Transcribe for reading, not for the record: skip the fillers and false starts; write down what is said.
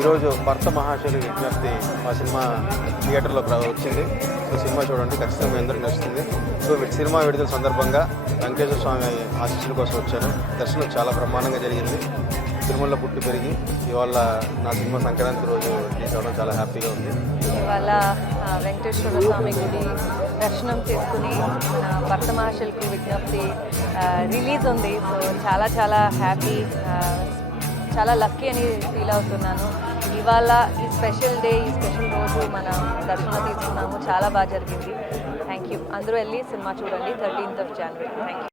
ఈరోజు భర్త మహాశయులు విజ్ఞప్తి మా సినిమా థియేటర్లో వచ్చింది. సో సినిమా చూడండి, ఖచ్చితంగా మీ అందరికీ నచ్చుతుంది. సో సినిమా విడుదల సందర్భంగా వెంకటేశ్వర స్వామి ఆశీస్సుల కోసం వచ్చాను. దర్శనం చాలా బ్రహ్మాండంగా జరిగింది. తిరుమలలో పుట్టి పెరిగి ఇవాళ నా సినిమా సంక్రాంతి రోజు రిలీజ్ అవ్వడం చాలా హ్యాపీగా ఉంది. ఇవాళ వెంకటేశ్వర స్వామి గుడి దర్శనం చేసుకుని మన భర్త మహాశయులకు విజ్ఞప్తి రిలీజ్ ఉంది. సో చాలా చాలా హ్యాపీ, చాలా లక్కీ అని ఫీల్ అవుతున్నాను. ఇవాళ ఈ స్పెషల్ డే, ఈ స్పెషల్ రోజు మనం దర్శనం తీసుకున్నాము. చాలా బాగా జరిగింది. Thank you. అందరూ వెళ్ళి సినిమా చూడండి 13th of January. Thank you.